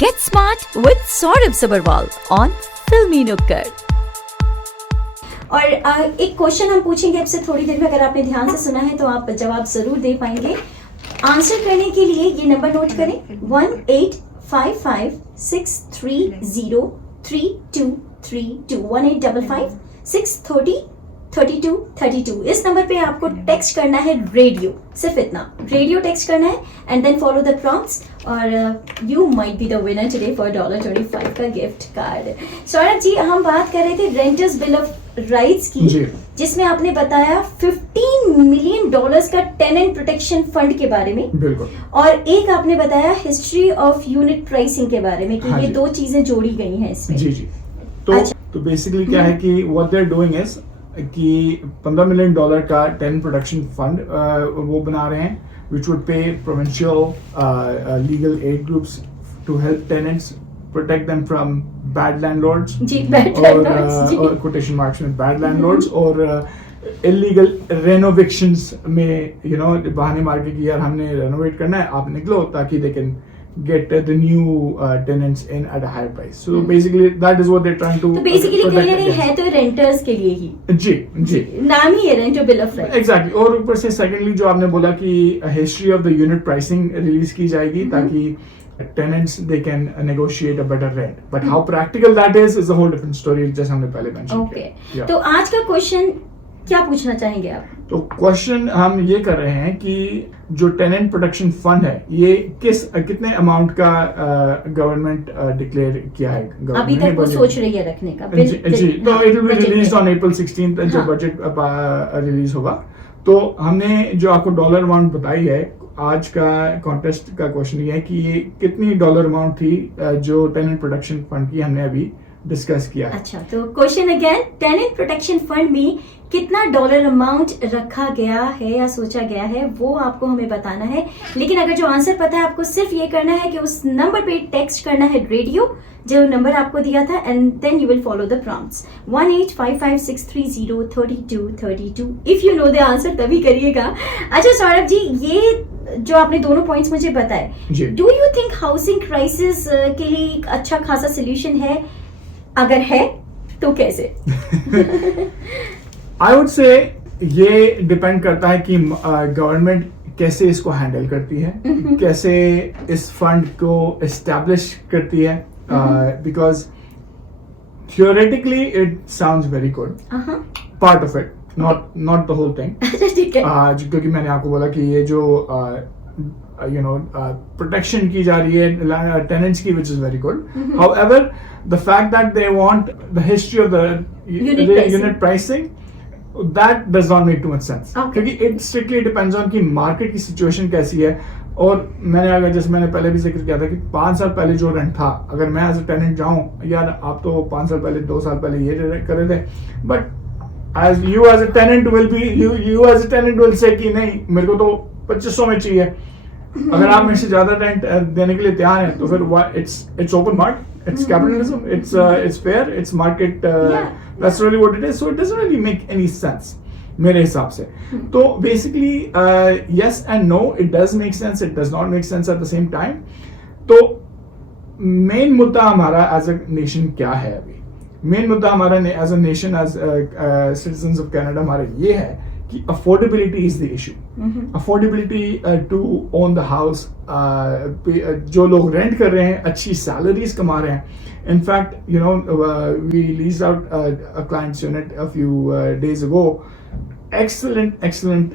Get smart with Saurabh Sabharwal on Filmy Nukkad. और एक question हम पूछेंगे आपसे थोड़ी देर में, अगर आपने ध्यान से सुना है तो आप जवाब जरूर दे पाएंगे। आंसर करने के लिए ये नंबर नोट करें 185563032332 1855633232। इस नंबर पे आपको टेक्स्ट करना है रेडियो, सिर्फ इतना, रेडियो टेक्स्ट करना है and then follow the prompts और you might be the winner today for $25 का गिफ्ट कार्ड। सौरभ जी, हम बात कर रहे थे रेंटर्स बिल ऑफ राइट्स की, जिसमें आपने बताया $15 मिलियन का टेनेंट प्रोटेक्शन फंड के बारे में। बिल्कुल। और एक आपने बताया हिस्ट्री ऑफ यूनिट प्राइसिंग के बारे में कि ये दो चीजें जोड़ी गई हैं इसमें। जी जी। तो बेसिकली क्या है कि what they are doing is कि $15 मिलियन का टेनेंट प्रोटेक्शन फंड वो बना रहे हैं, which would pay provincial legal aid groups to help tenants protect them from bad landlords or quotation marks में bad landlords और illegal renovictions में बहाने मार के कि यार हमने renovate करना है, आप निकलो, ताकि they can get the new tenants in at a higher price. So basically that is what they're trying to तो basically कहीं ना है तो रेंटर्स के लिए ही। जी जी, नाम ही है रेंटर बिल ऑफ राइट्स। एग्जैक्टली। और ऊपर से सेकेंडली जो आपने बोला कि history of the unit pricing release की जाएगी ताकि tenants they can negotiate a better rent, but how practical that is a whole different story, जैसे हमने पहले mention किया। तो आज का क्वेश्चन क्या पूछना चाहेंगे आप? तो क्वेश्चन हम ये कर रहे हैं कि जो टेनेंट प्रोटेक्शन फंड है ये कितने अमाउंट का गवर्नमेंट डिक्लेयर किया है? अभी तक वो सोच रही है रखने का। जी, तो it will be released on April 16th जब बजट रिलीज होगा। तो हमने जो आपको डॉलर अमाउंट बताई है, आज का कॉन्टेस्ट का क्वेश्चन ये है कि ये कितनी डॉलर अमाउंट थी जो टेनेंट प्रोटेक्शन फंड की हमने अभी डिस्कस किया। अच्छा, तो question again, tenant protection fund में कितना डॉलर अमाउंट रखा गया है या सोचा गया है वो आपको हमें बताना है। लेकिन अगर जो आंसर पता है आपको सिर्फ ये करना है कि उस नंबर पे टेक्स्ट करना है रेडियो, जो नंबर आपको दिया था, and then you will follow the prompts 185563032232। If you know the answer तभी करिएगा। अच्छा सौरभ जी, ये जो आपने दोनों पॉइंट्स मुझे बताए, do you think housing crisis के लिए एक अच्छा खासा सोल्यूशन है? अगर है तो कैसे? आई वुड से ये डिपेंड करता है कि गवर्नमेंट कैसे इसको हैंडल करती है, कैसे इस फंड को एस्टैब्लिश करती है, because theoretically it sounds very good, part of it, not the whole thing. क्योंकि मैंने आपको बोला कि ये जो प्रोटेक्शन की जा रही है टेनेंट्स की, which is very good. However, the fact that they want the history of the unit pricing, that does not make too much sense. क्योंकि it strictly depends on कि मार्केट की सिचुएशन कैसी है। और जैसे मैंने पहले भी जिक्र किया था कि 5 साल पहले जो रेंट था, अगर मैं एज अ टेनेंट जाऊं, यार आप तो 5 साल पहले 2 साल पहले ये कर रहे थे, but as a tenant will say कि नहीं, मेरे को तो 2500 में चाहिए। अगर आप मेरे से ज्यादा रेंट देने के लिए तैयार हैं तो फिर it's open market, it's capitalism, it's fair, it's market, that's really what it is. So it doesn't really make any sense मेरे हिसाब से। तो basically yes and no, it does make sense, it does not make sense at the same time. तो main मुद्दा हमारा as a nation क्या है? अभी मेन मुद्दा हमारा as a nation, as citizens of Canada, हमारा ये है कि affordability is the issue. Affordability to own the house. जो लोग रेंट कर रहे हैं, अच्छी सैलरीज कमा रहे हैं। In fact we leased out a clients unit a few days ago. excellent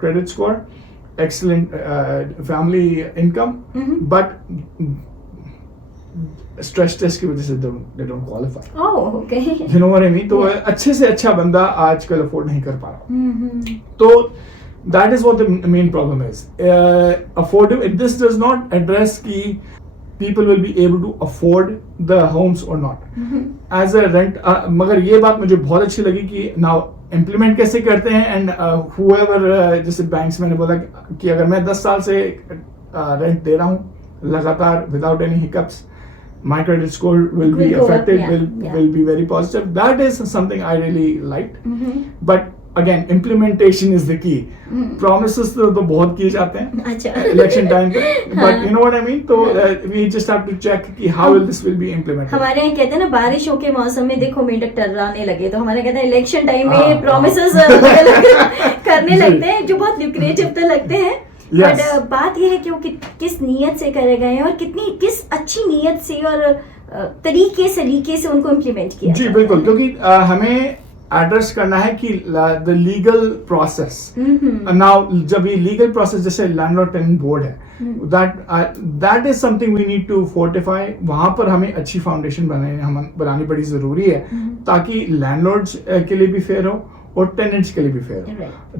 credit score, excellent family income, but stress test की वजह से they don't qualify. Oh, okay. You know what I mean? तो अच्छे से अच्छा बंदा आजकल अफोर्ड नहीं कर पा रहा। तो that is what the main problem is. This does not address कि people will be able to afford the homes or not. As a rent, मगर ये बात मुझे बहुत अच्छी लगी कि now implement कैसे करते हैं, and whoever, जैसे banks मैंने बोला कि अगर मैं 10 साल से rent दे रहा हूँ लगातार without any hiccups, my credit score will be affected, will be very positive. That is something I really liked. But again implementation is the key. Promises तो बहुत किए जाते हैं अच्छा. इलेक्शन टाइम पे, but you know what I mean. तो we just have to check कि how will this will be implemented. हमारे यहाँ कहते हैं ना बारिशों के मौसम में देखो मेंढक टर्राने लगे, तो हमारे कहते हैं इलेक्शन टाइम हाँ, में प्रोमिसेस करने लगते हैं जो बहुत ल्यूक्रेटिव तो लगते हैं. Yes. बट बात यह है कि वो किस नीयत से करे गए हैं और किस अच्छी नीयत से और सलीके से उनको इम्प्लीमेंट किया. जी बिल्कुल, क्योंकि हमें एड्रेस करना है कि द लीगल प्रोसेस. नाउ जब ये लीगल प्रोसेस जैसे लैंडलॉर्ड टेनेंट बोर्ड है, that is something we need to fortify. वहां पर हमें अच्छी फाउंडेशन बनानी बड़ी जरूरी है ताकि लैंडलॉर्ड्स के लिए भी फेयर हो और टेनेंट्स के लिए भी फेयर हो.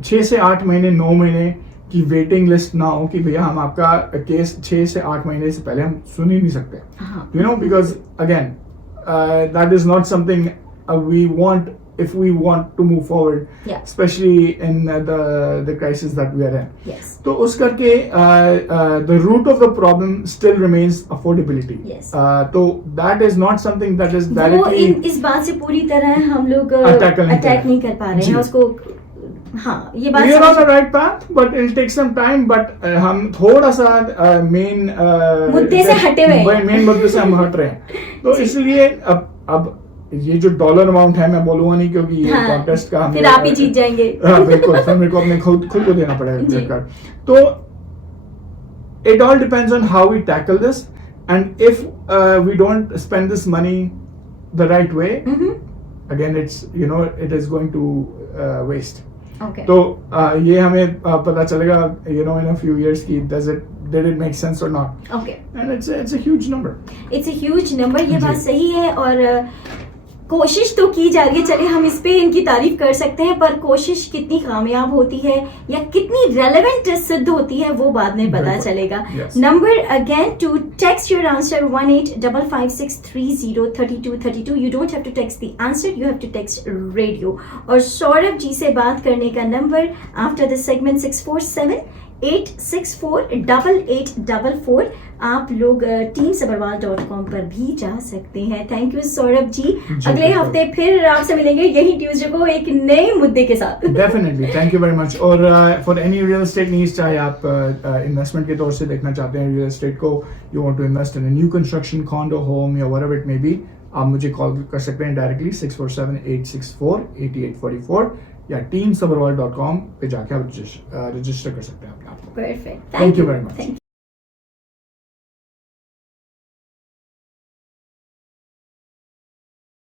6 से 8 महीने 9 महीने की वेटिंग लिस्ट ना हो कि भैया हम आपका केस 6 से 8 महीने से पहले हम सुन ही नहीं सकते. You know, because again that is not something we want if we want to move forward, especially in the crisis that we are in. Yes. तो उस करके the root of the problem still remains affordability. Yes. तो that is not something that is directly इस बात से पूरी तरह हम लोग अटैक नहीं कर पा रहे हैं उसको. हाँ, ये बात we are on the right path, but it'll take some time. But हम थोड़ा सा मेन मुद्दे से हटे हुए हैं. मेन मुद्दे से हम हट रहे हैं. तो इसलिए अब ये जो डॉलर अमाउंट है मैं बोलूंगा नहीं, क्योंकि ये कॉन्टेस्ट का फिर आप ही जीत जाएंगे. हाँ बिल्कुल, फिर मेरे को अपने खुद को देना पड़ेगा. तो it all depends on how we tackle this, and if we don't spend this money the right way, again it's it is going to waste. Okay. तो ये हमें पता चलेगा in a few years कि did it make sense or not. Okay. And it's a huge number. It's a huge number. ये बात सही है और कोशिश तो की जा रही है. चलिए हम इस पे इनकी तारीफ कर सकते हैं, पर कोशिश कितनी कामयाब होती है या कितनी रेलेवेंट सिद्ध होती है वो बाद में पता चलेगा. Number again to text your answer 185563033232. You don't have to text the answer, you have to text radio. और सौरभ जी से बात करने का नंबर आफ्टर द सेगमेंट 647-864-8844. आप लोग teamsabarwal.com पर भी जा सकते हैं. Thank you Saurabh ji. अगले हफ्ते फिर आपसे मिलेंगे यही ट्यूसडे को एक नए मुद्दे के साथ. Definitely, thank you very much. और for any real estate needs, चाहे आप इन्वेस्टमेंट के तौर से देखना चाहते हैं रियल एस्टेट को, you want to invest in a new construction, condo, home या व्हाटएवर इट मे बी, आप मुझे कॉल कर सकते हैं डायरेक्टली 647-864-8844 या teamsabarwal.com पे जाके आप रजिस्टर कर सकते हैं अपने आप को. Perfect. Thank you very much.